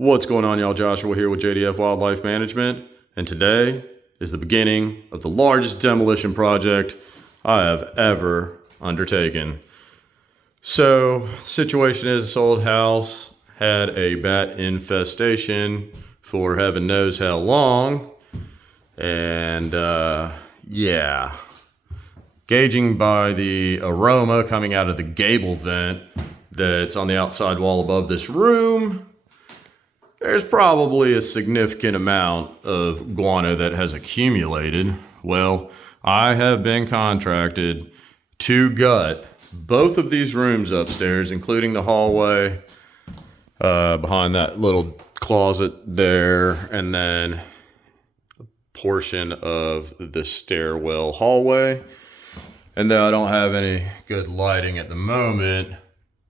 What's going on, y'all? Joshua here with JDF Wildlife Management, and today is the beginning of the largest demolition project I have ever undertaken. So, the situation is this old house had a bat infestation for heaven knows how long, and yeah, gauging by the aroma coming out of the gable vent that's on the outside wall above this room, there's probably a significant amount of guano that has accumulated. Well, I have been contracted to gut both of these rooms upstairs, including the hallway behind that little closet there, and then a portion of the stairwell hallway. And though I don't have any good lighting at the moment,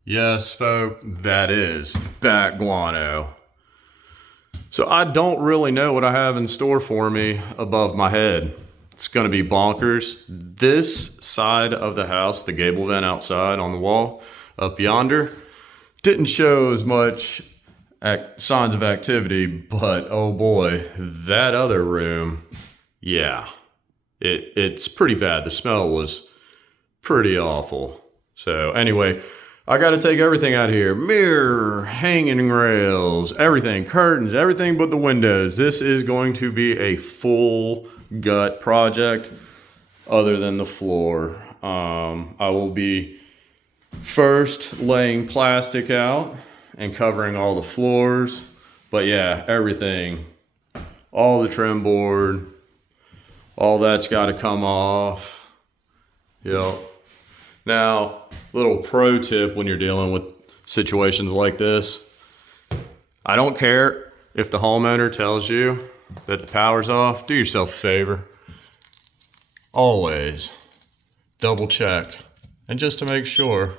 yes, folk, that is bat guano. So I don't really know what I have in store for me above my head. It's going to be bonkers. This side of the house, the gable vent outside on the wall up yonder, didn't show as much signs of activity, but oh boy, that other room, yeah, it's pretty bad. The smell was pretty awful. So anyway, I got to take everything out of here. Mirror, hanging rails, everything, curtains, everything but the windows. This is going to be a full gut project other than the floor. I will be first laying plastic out and covering all the floors. But yeah, everything, all the trim board, all that's got to come off. Yep. Now, little pro tip when you're dealing with situations like this, I don't care if the homeowner tells you that the power's off, do yourself a favor. Always double check, and just to make sure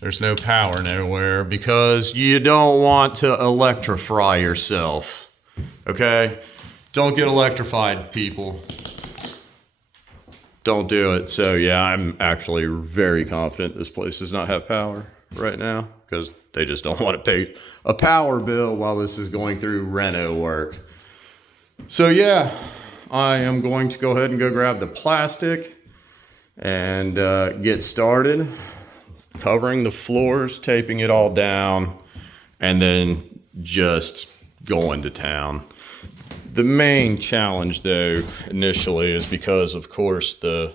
there's no power nowhere, because you don't want to electrify yourself, okay? Don't get electrified, people. Don't do it. So yeah, I'm actually very confident this place does not have power right now, because they just don't want to pay a power bill while this is going through reno work. So yeah, I am going to go ahead and go grab the plastic and get started covering the floors, taping it all down, and then just going to town. The main challenge, though, initially is because, of course, the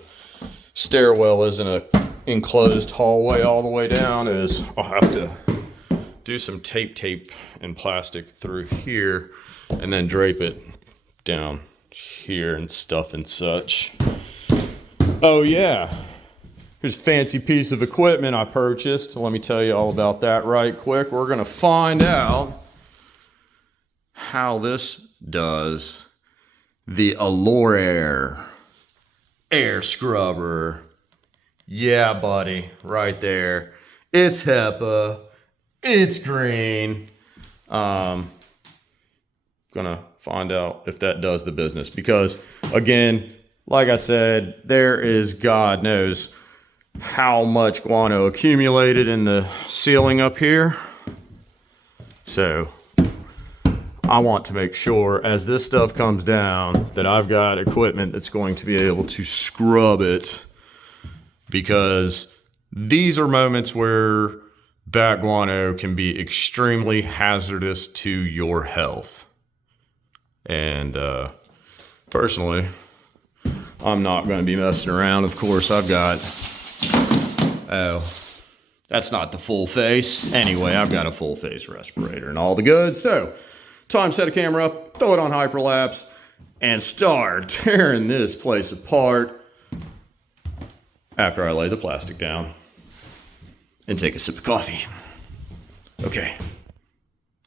stairwell isn't an enclosed hallway all the way down, is I'll have to do some tape and plastic through here and then drape it down here and stuff and such. Oh, yeah. Here's a fancy piece of equipment I purchased. Let me tell you all about that right quick. We're going to find out how this does the Allure air scrubber. Yeah, buddy, right there. It's HEPA. It's green. Gonna find out if that does the business, because again, like I said, there is God knows how much guano accumulated in the ceiling up here. So I want to make sure as this stuff comes down that I've got equipment that's going to be able to scrub it, because these are moments where bat guano can be extremely hazardous to your health. And personally, I'm not going to be messing around. Of course, I've got, oh, that's not the full face. Anyway, I've got a full face respirator and all the goods. So time to set a camera up, throw it on hyperlapse, and start tearing this place apart after I lay the plastic down and take a sip of coffee. Okay,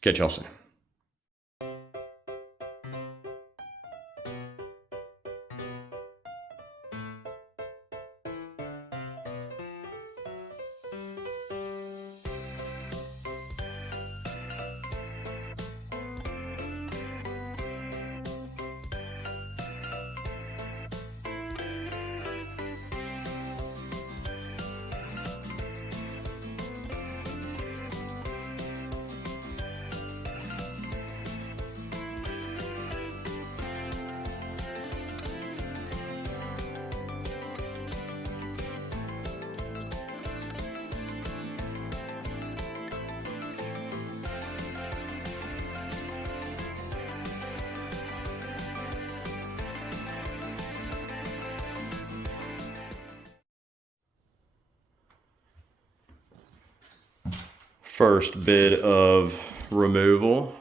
catch y'all soon. first bit of removal.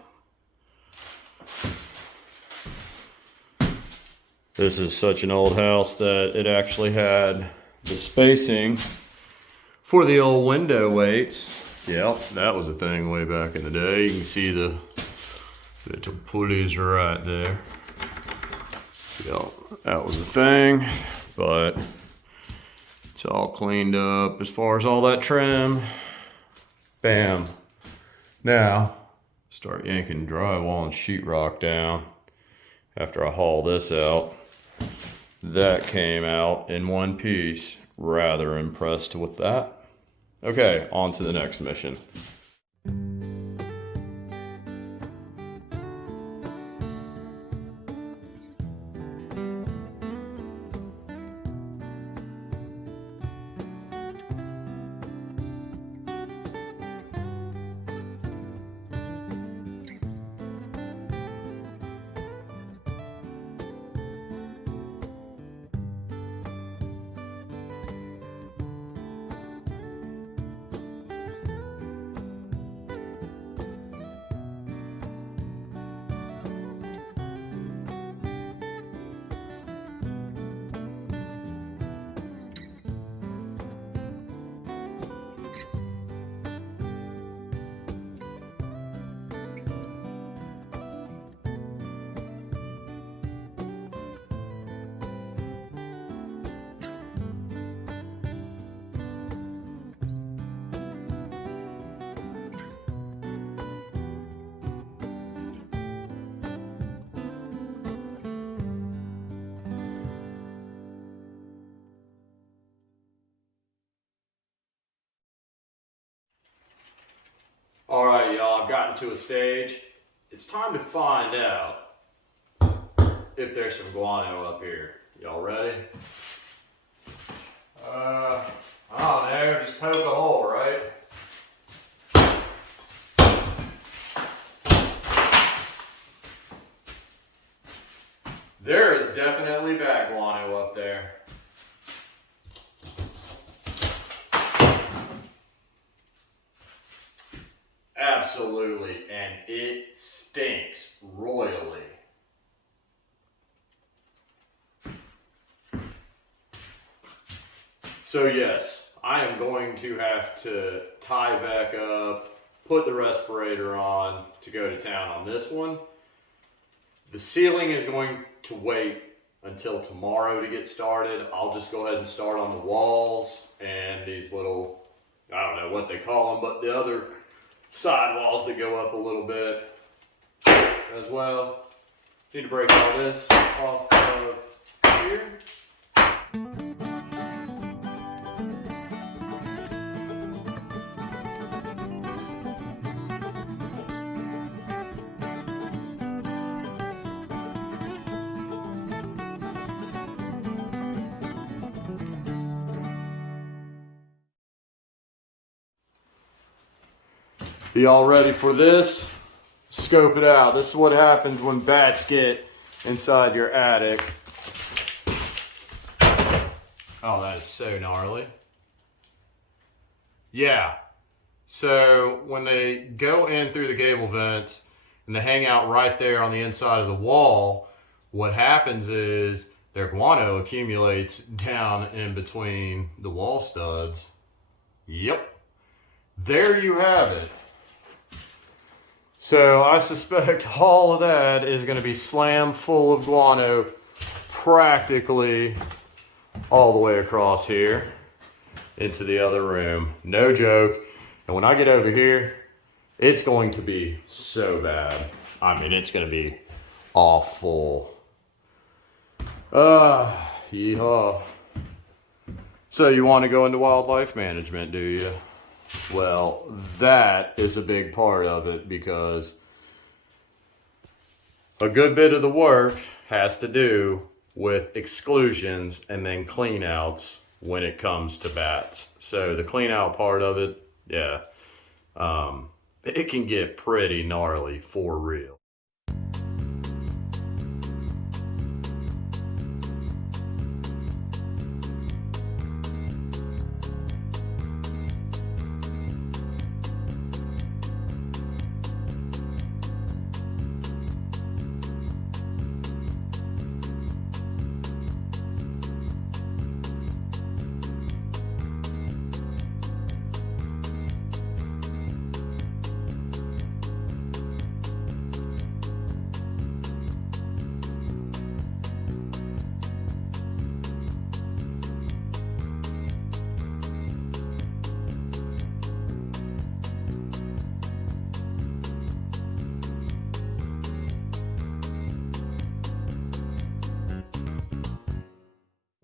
This is such an old house that it actually had the spacing for the old window weights. Yep, that was a thing way back in the day. You can see the pulleys right there. Yep, that was a thing, but it's all cleaned up as far as all that trim. Bam. Now, start yanking drywall and sheetrock down after I haul this out. That came out in one piece. Rather impressed with that. Okay, on to the next mission. All right, y'all, I've gotten to a stage. It's time to find out if there's some guano up here. Y'all ready? I don't know, just poke a hole, right? There is definitely bat guano up there. Absolutely, and it stinks royally. So yes, I am going to have to tie back up, put the respirator on to go to town on this one. The ceiling is going to wait until tomorrow to get started. I'll just go ahead and start on the walls and these little, I don't know what they call them, but the other side walls that go up a little bit as well. Need to break all this off of here. Y'all ready for this? Scope it out. This is what happens when bats get inside your attic. Oh, that is so gnarly. Yeah. So when they go in through the gable vent and they hang out right there on the inside of the wall, what happens is their guano accumulates down in between the wall studs. Yep. There you have it. So I suspect all of that is going to be slammed full of guano practically all the way across here into the other room. No joke. And when I get over here, it's going to be so bad. I mean, it's going to be awful. Yeehaw. So you want to go into wildlife management, do you? Well, that is a big part of it because a good bit of the work has to do with exclusions and then clean outs when it comes to bats. So the clean out part of it, yeah, it can get pretty gnarly for real.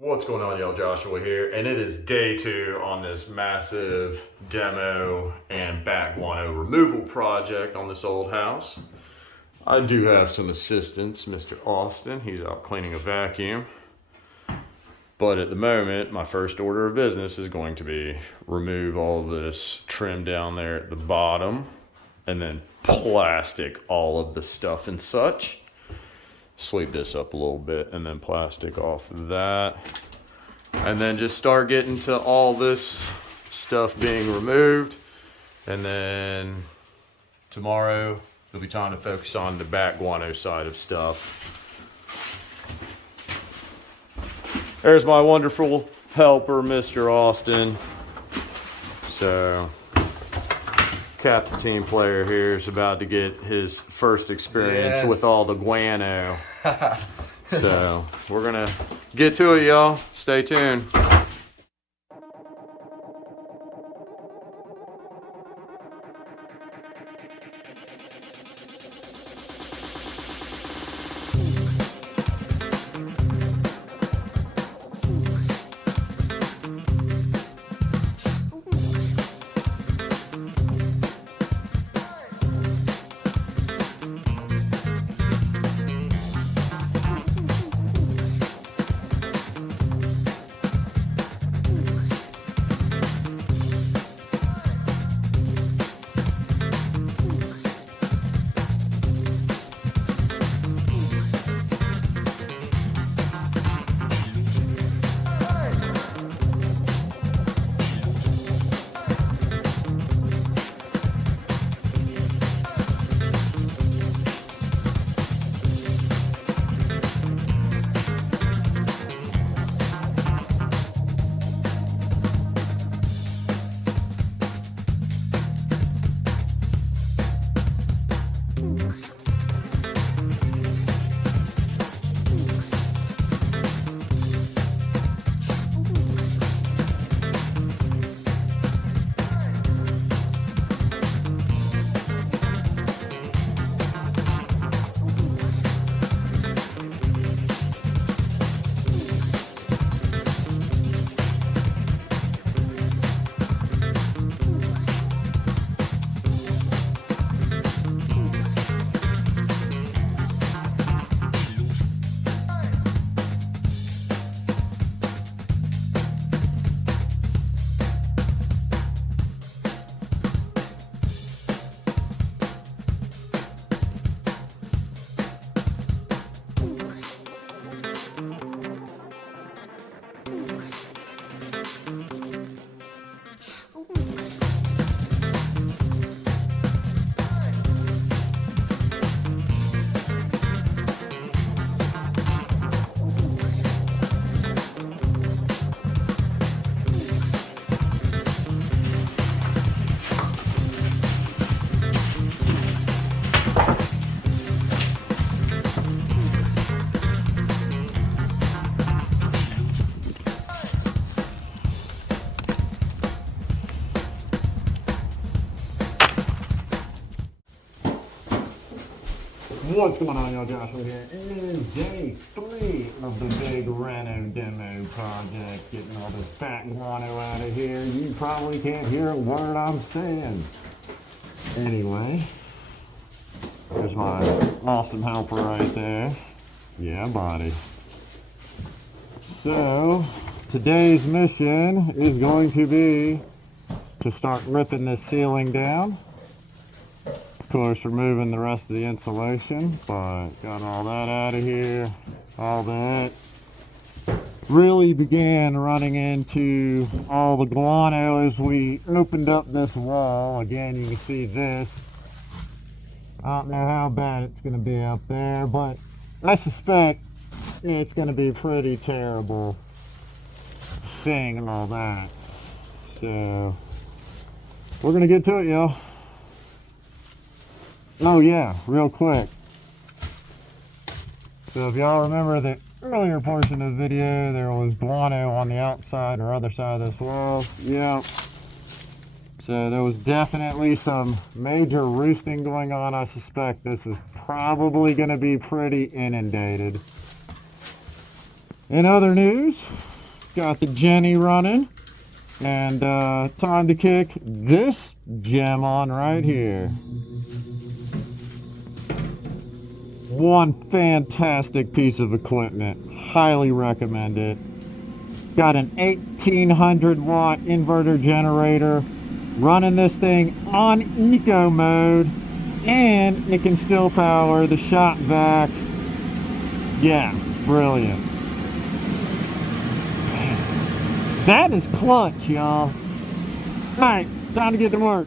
What's going on, y'all? Joshua here, and it is day 2 on this massive demo and bat guano removal project on this old house. I do have some assistance, Mr. Austin. He's out cleaning a vacuum. But at the moment, my first order of business is going to be remove all this trim down there at the bottom and then plastic all of the stuff and such. Sweep this up a little bit and then plastic off of that. And then just start getting to all this stuff being removed. And then tomorrow, it'll be time to focus on the bat guano side of stuff. There's my wonderful helper, Mr. Austin. So, captain team player here is about to get his first experience with all the guano. So, we're gonna get to it, y'all. Stay tuned. What's going on, y'all? Joshua here. It is day 3 of the big Reno demo project. Getting all this fat guano out of here. You probably can't hear a word I'm saying. Anyway, there's my awesome helper right there. Yeah, buddy. So, today's mission is going to be to start ripping this ceiling down. Of course, removing the rest of the insulation, but got all that out of here. All that really began running into all the guano as we opened up this wall. Again, you can see this. I don't know how bad it's going to be up there, but I suspect it's going to be pretty terrible seeing all that. So, we're going to get to it, y'all. Oh yeah, real quick. So if y'all remember the earlier portion of the video, there was guano on the outside or other side of this wall. Yeah. So there was definitely some major roosting going on. I suspect this is probably going to be pretty inundated. In other news, got the Jenny running. And time to kick this gem on right here. One fantastic piece of equipment. Highly recommend it. Got an 1800 watt inverter generator. Running this thing on eco mode. And it can still power the shop vac. Yeah, brilliant. That is clutch, y'all. Alright, time to get to work.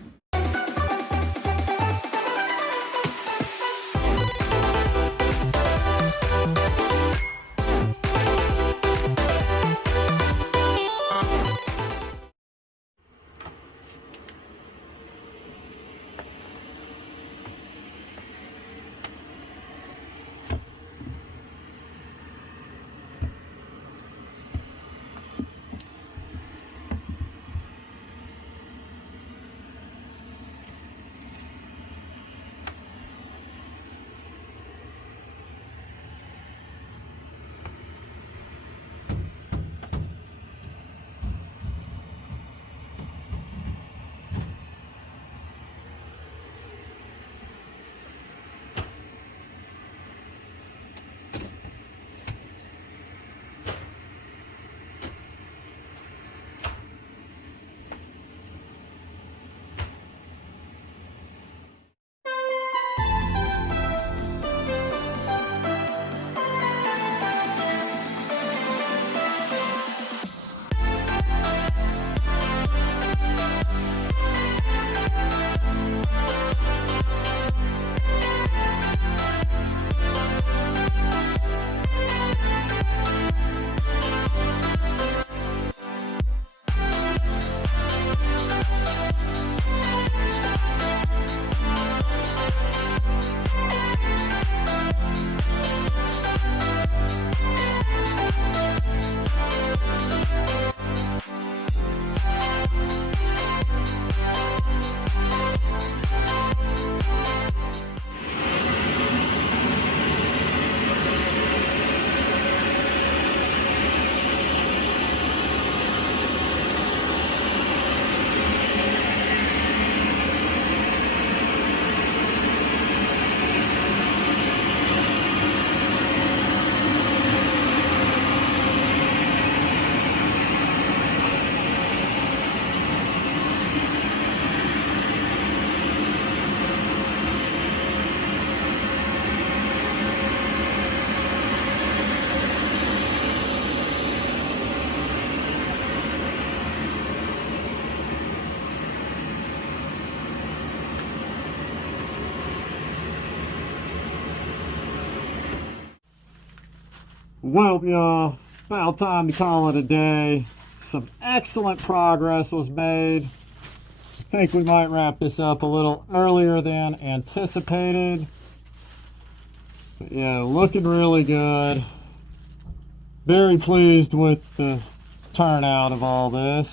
Well, y'all, about time to call it a day. Some excellent progress was made. I think we might wrap this up a little earlier than anticipated. But yeah, looking really good. Very pleased with the turnout of all this.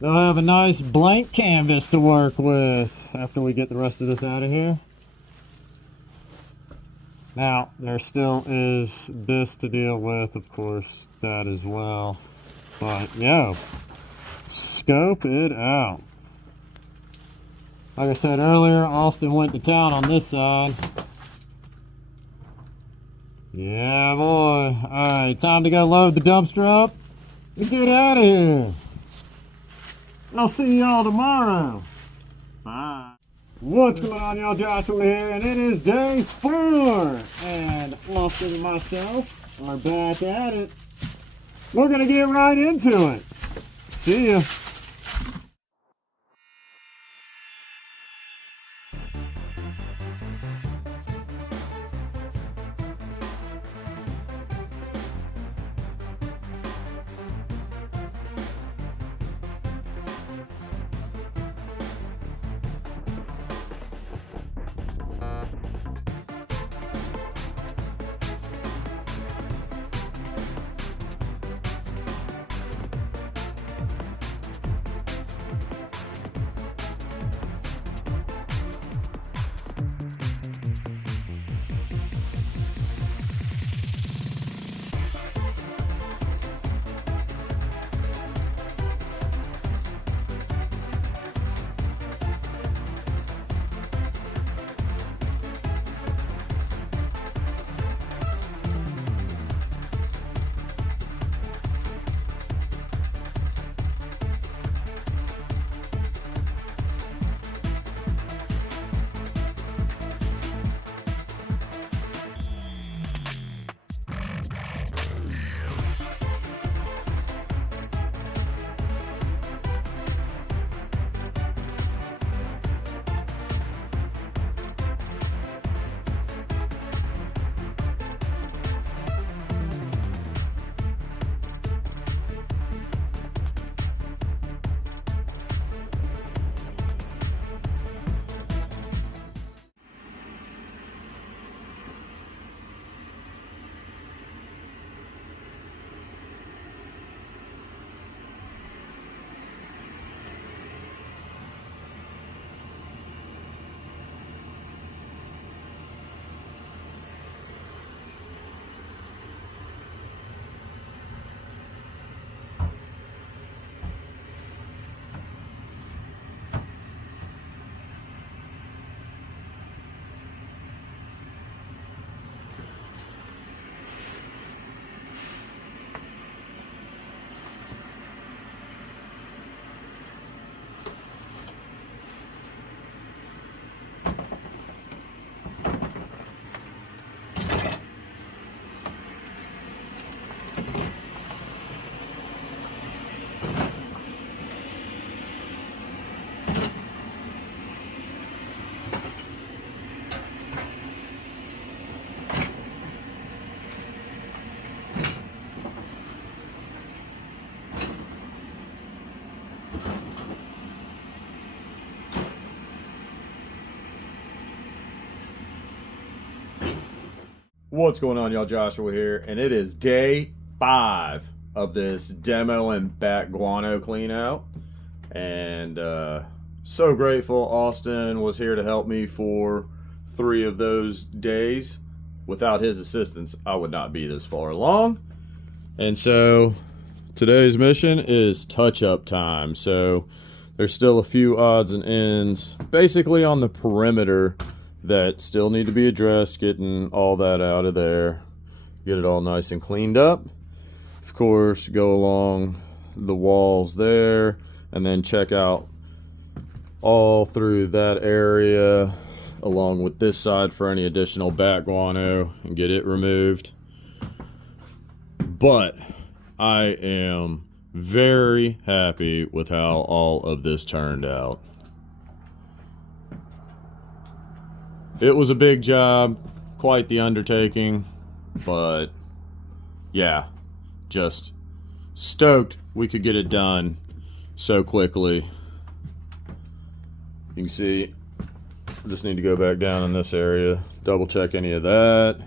They'll have a nice blank canvas to work with after we get the rest of this out of here. Now, there still is this to deal with, of course, that as well. But, yo, scope it out. Like I said earlier, Austin went to town on this side. Yeah, boy. Alright, time to go load the dumpster up and get out of here. I'll see y'all tomorrow. Bye. What's going on, y'all? Joshua here, and it is day 4, and Austin and myself are back at it. We're gonna get right into it. See ya. What's going on, y'all? Joshua here, and it is day 5 of this demo and back guano clean out. And so grateful Austin was here to help me for 3 of those days. Without his assistance, I would not be this far along. And so today's mission is touch-up time. So there's still a few odds and ends basically on the perimeter that still need to be addressed, getting all that out of there, get it all nice and cleaned up. Of course, go along the walls there and then check out all through that area along with this side for any additional back guano and get it removed. But I am very happy with how all of this turned out. It was a big job, quite the undertaking, but yeah, just stoked we could get it done so quickly. You can see, I just need to go back down in this area, double check any of that.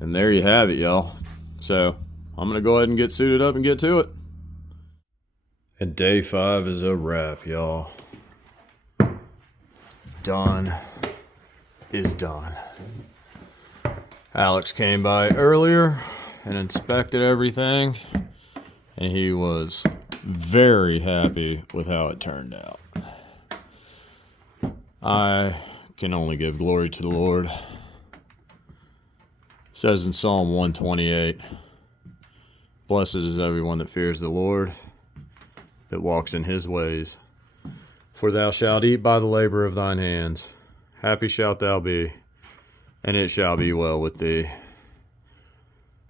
And there you have it, y'all. So I'm gonna go ahead and get suited up and get to it. And day 5 is a wrap, y'all. Done is done. Alex came by earlier and inspected everything, and he was very happy with how it turned out. I can only give glory to the Lord. It says in Psalm 128, "Blessed is everyone that fears the Lord, that walks in his ways. For thou shalt eat by the labor of thine hands. Happy shalt thou be, and it shall be well with thee."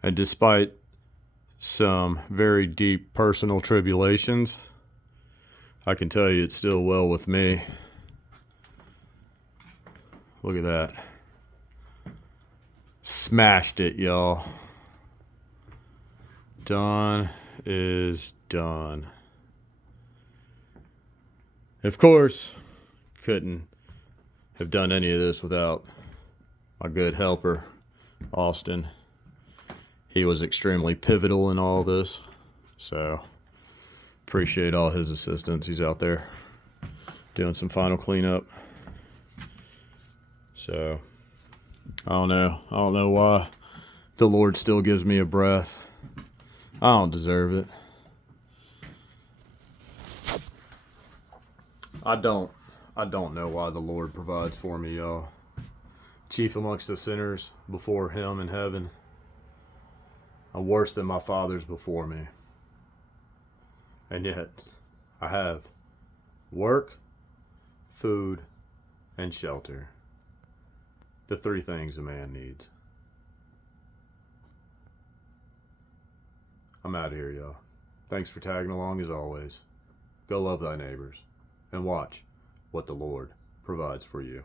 And despite some very deep personal tribulations, I can tell you it's still well with me. Look at that. Smashed it, y'all. Done is done. Of course, couldn't have done any of this without my good helper, Austin. He was extremely pivotal in all this, so appreciate all his assistance. He's out there doing some final cleanup. So I don't know why the Lord still gives me a breath. I don't deserve it. I don't know why the Lord provides for me, y'all. Chief amongst the sinners before him in heaven. I'm worse than my fathers before me. And yet, I have work, food, and shelter. The 3 things a man needs. I'm out of here, y'all. Thanks for tagging along as always. Go love thy neighbors and watch what the Lord provides for you.